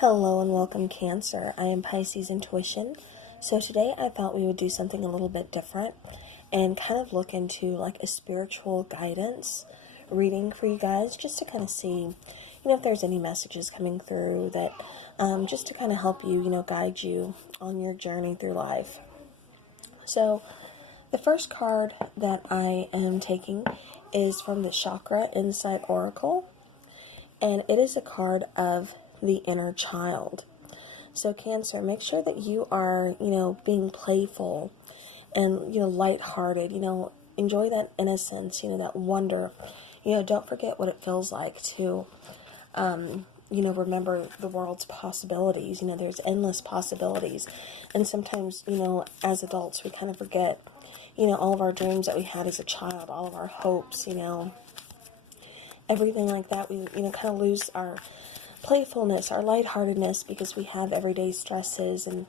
Hello and welcome, Cancer. I am Pisces Intuition. So today I thought we would do something a little bit different and kind of look into like a spiritual guidance reading for you guys, just to kind of see, if there's any messages coming through that just to kind of help you, guide you on your journey through life. So the first card that I am taking is from the Chakra Insight Oracle, and it is a card of the inner child. So Cancer, make sure that you are, being playful and, lighthearted, enjoy that innocence, that wonder, don't forget what it feels like to, remember the world's possibilities. There's endless possibilities. And sometimes, as adults, we kind of forget, all of our dreams that we had as a child, all of our hopes, everything like that. We, kind of lose our playfulness, our lightheartedness, because we have everyday stresses and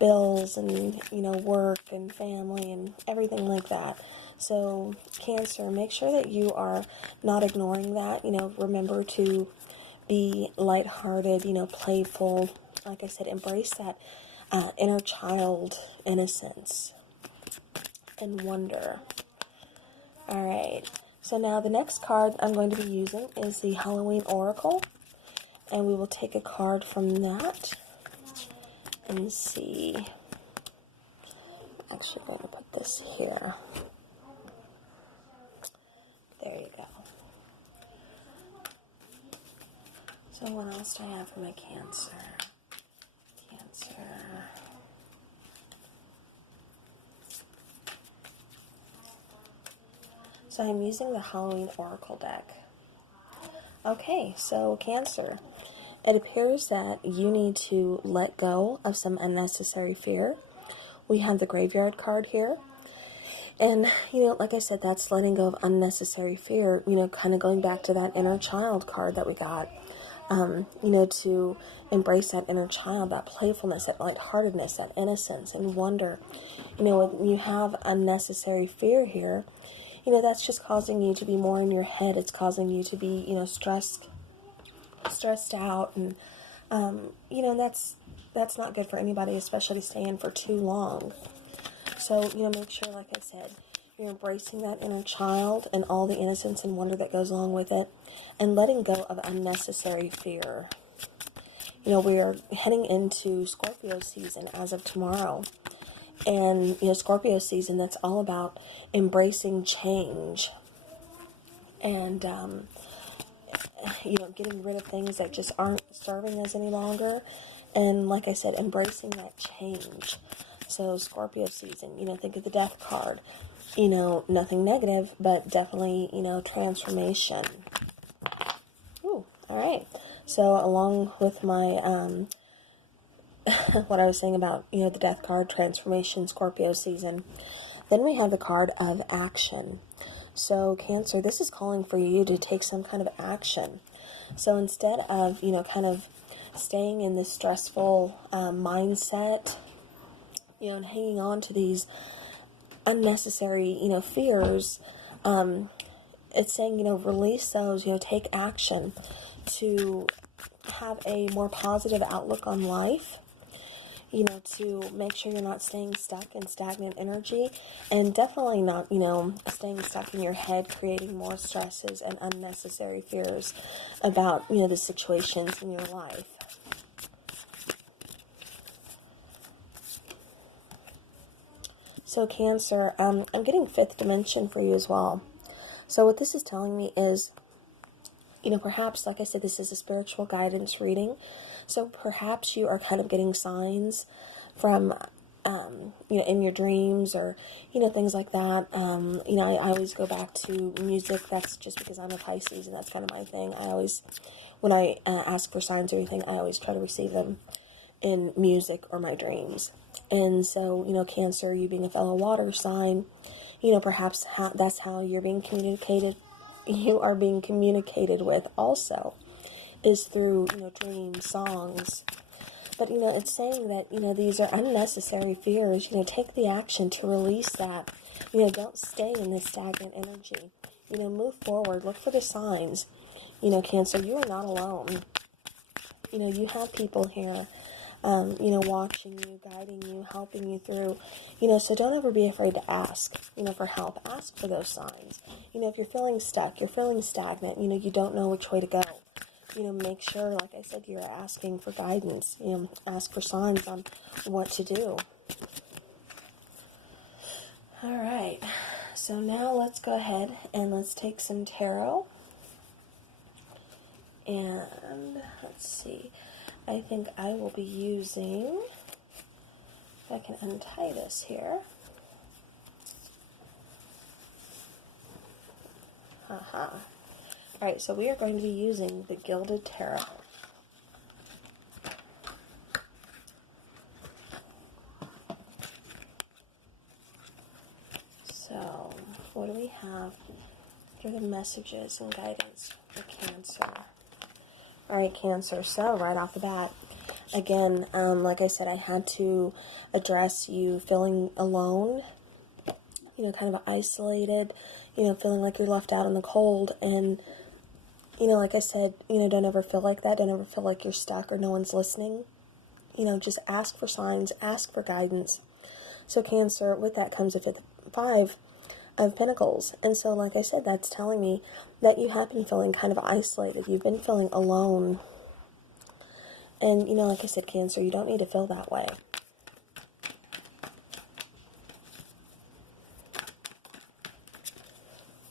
bills and, work and family and everything like that. So Cancer, make sure that you are not ignoring that. Remember to be lighthearted, playful. Like I said, embrace that inner child innocence and wonder. All right. So now the next card I'm going to be using is the Halloween Oracle. And we will take a card from that and see. I'm actually going to put this here. There you go. So what else do I have for my Cancer? So I'm using the Halloween Oracle deck. Okay, so Cancer, it appears that you need to let go of some unnecessary fear. We have the Graveyard card here. And, like I said, that's letting go of unnecessary fear, kind of going back to that inner child card that we got. To embrace that inner child, that playfulness, that lightheartedness, that innocence and wonder. When you have unnecessary fear here, that's just causing you to be more in your head. It's causing you to be, stressed out, and that's not good for anybody, especially to stay in for too long. So make sure, like I said, you're embracing that inner child and all the innocence and wonder that goes along with it, and letting go of unnecessary fear. We are heading into Scorpio season as of tomorrow, and Scorpio season, that's all about embracing change and getting rid of things that just aren't serving us any longer. And like I said, embracing that change. So Scorpio season, think of the Death card. Nothing negative, but definitely, transformation. Ooh, all right. So along with my, what I was saying about, the Death card, transformation, Scorpio season, then we have the card of action. So Cancer, this is calling for you to take some kind of action. So instead of, kind of staying in this stressful mindset, and hanging on to these unnecessary, fears, it's saying, release those, take action to have a more positive outlook on life. To make sure you're not staying stuck in stagnant energy, and definitely not, staying stuck in your head, creating more stresses and unnecessary fears about, the situations in your life. So Cancer, I'm getting fifth dimension for you as well. So what this is telling me is, perhaps, like I said, this is a spiritual guidance reading. So perhaps you are kind of getting signs from, in your dreams, or, things like that. I always go back to music. That's just because I'm a Pisces, and that's kind of my thing. I always, when I ask for signs or anything, I always try to receive them in music or my dreams. And so, Cancer, you being a fellow water sign, perhaps that's how you're being communicated. You are being communicated with also, is through, dreams, songs. But, it's saying that, these are unnecessary fears. Take the action to release that. Don't stay in this stagnant energy. Move forward. Look for the signs. Cancer, you are not alone. You have people here, watching you, guiding you, helping you through, so don't ever be afraid to ask, for help. Ask for those signs. If you're feeling stuck, you're feeling stagnant, you don't know which way to go, make sure, like I said, you're asking for guidance, ask for signs on what to do. All right, so now let's go ahead and let's take some tarot. And let's see, I think I will be using, if I can untie this here. All right, so we are going to be using the Gilded Tarot. So, what do we have for the messages and guidance for Cancer? All right, Cancer, so right off the bat, again, like I said, I had to address you feeling alone, kind of isolated, feeling like you're left out in the cold. And, like I said, don't ever feel like that. Don't ever feel like you're stuck or no one's listening. Just ask for signs, ask for guidance. So Cancer, with that comes the 5 of Pentacles. And so, like I said, that's telling me that you have been feeling kind of isolated. You've been feeling alone. And, like I said, Cancer, you don't need to feel that way.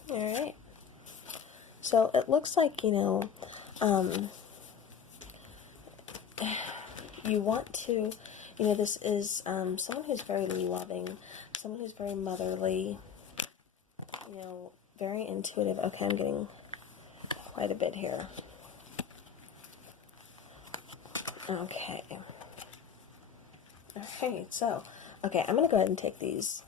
All right. So it looks like, you want to, this is someone who's very loving, someone who's very motherly, very intuitive. Okay, I'm getting quite a bit here. Okay. Okay, so, I'm going to go ahead and take these,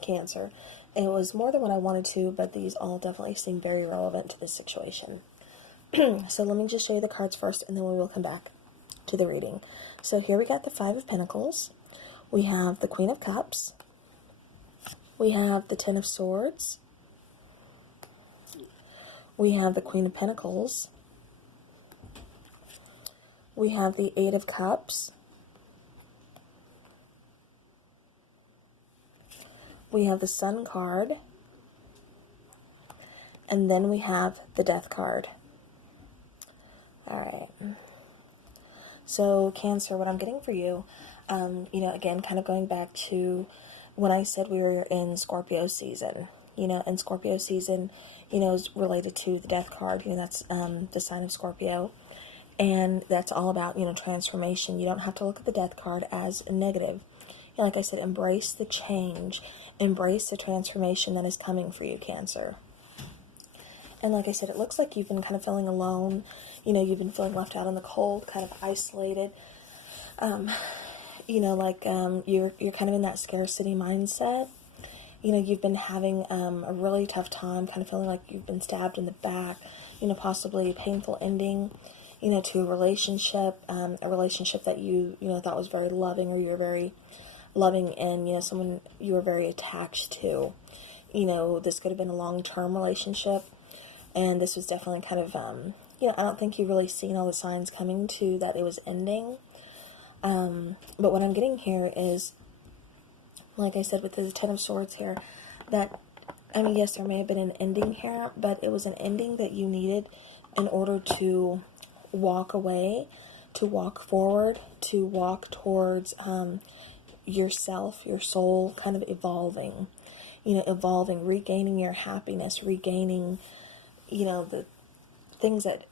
Cancer. It was more than what I wanted to, but these all definitely seem very relevant to this situation. So let me just show you the cards first, and then we will come back to the reading. So here we got the 5 of Pentacles. We have the Queen of Cups. We have the 10 of Swords. We have the Queen of Pentacles. We have the 8 of Cups. We have the Sun card. And then we have the Death card. All right. So, Cancer, what I'm getting for you, again, kind of going back to when I said we were in Scorpio season, and Scorpio season, is related to the Death card. That's the sign of Scorpio. And that's all about, transformation. You don't have to look at the Death card as a negative. Like I said, embrace the change. Embrace the transformation that is coming for you, Cancer. And like I said, it looks like you've been kind of feeling alone. You've been feeling left out in the cold, kind of isolated. You're kind of in that scarcity mindset. You've been having a really tough time, kind of feeling like you've been stabbed in the back, possibly a painful ending, to a relationship that you thought was very loving, or you were very loving, and, someone you were very attached to. This could have been a long-term relationship, and this was definitely kind of, I don't think you've really seen all the signs coming to that it was ending. But what I'm getting here is, like I said, with the 10 of Swords here, that, yes, there may have been an ending here, but it was an ending that you needed in order to walk away, to walk forward, to walk towards yourself, your soul, kind of evolving, regaining your happiness, regaining, the things that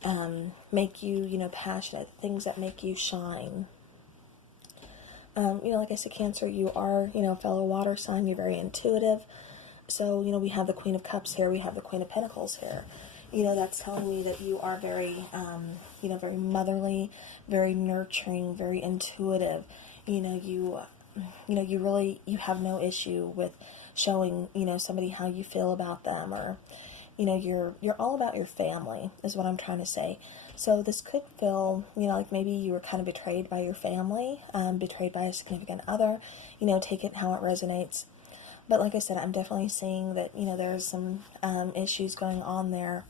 make you, passionate, things that make you shine. Like I said, Cancer, you are, fellow water sign, you're very intuitive. So, we have the Queen of Cups here, we have the Queen of Pentacles here. That's telling me that you are very, very motherly, very nurturing, very intuitive. You have no issue with showing, somebody how you feel about them, or, you're all about your family, is what I'm trying to say. So this could feel, like maybe you were kind of betrayed by your family, betrayed by a significant other, take it how it resonates. But like I said, I'm definitely seeing that, there's some issues going on there.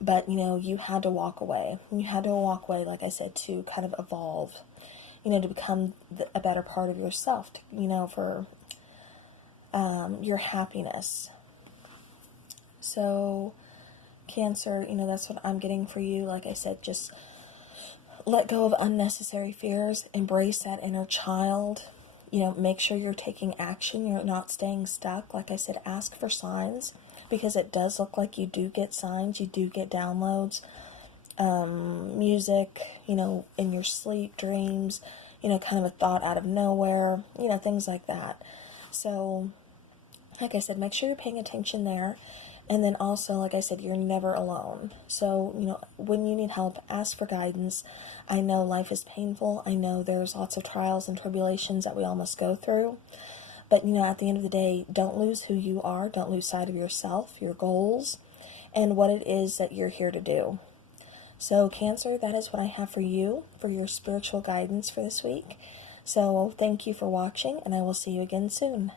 But, you know, you had to walk away. You had to walk away, like I said, to kind of evolve, you know, to become a better part of yourself, you know, for your happiness. So, Cancer, you know, that's what I'm getting for you. Like I said, just let go of unnecessary fears, embrace that inner child, you know, make sure you're taking action, you're not staying stuck. Like I said, ask for signs, because it does look like you do get signs, you do get downloads, music, you know, in your sleep, dreams, you know, kind of a thought out of nowhere, you know, things like that. So, like I said, make sure you're paying attention there. And then also, like I said, you're never alone. So, you know, when you need help, ask for guidance. I know life is painful. I know there's lots of trials and tribulations that we all must go through. But, you know, at the end of the day, don't lose who you are. Don't lose sight of yourself, your goals, and what it is that you're here to do. So, Cancer, that is what I have for you, for your spiritual guidance for this week. So, thank you for watching, and I will see you again soon.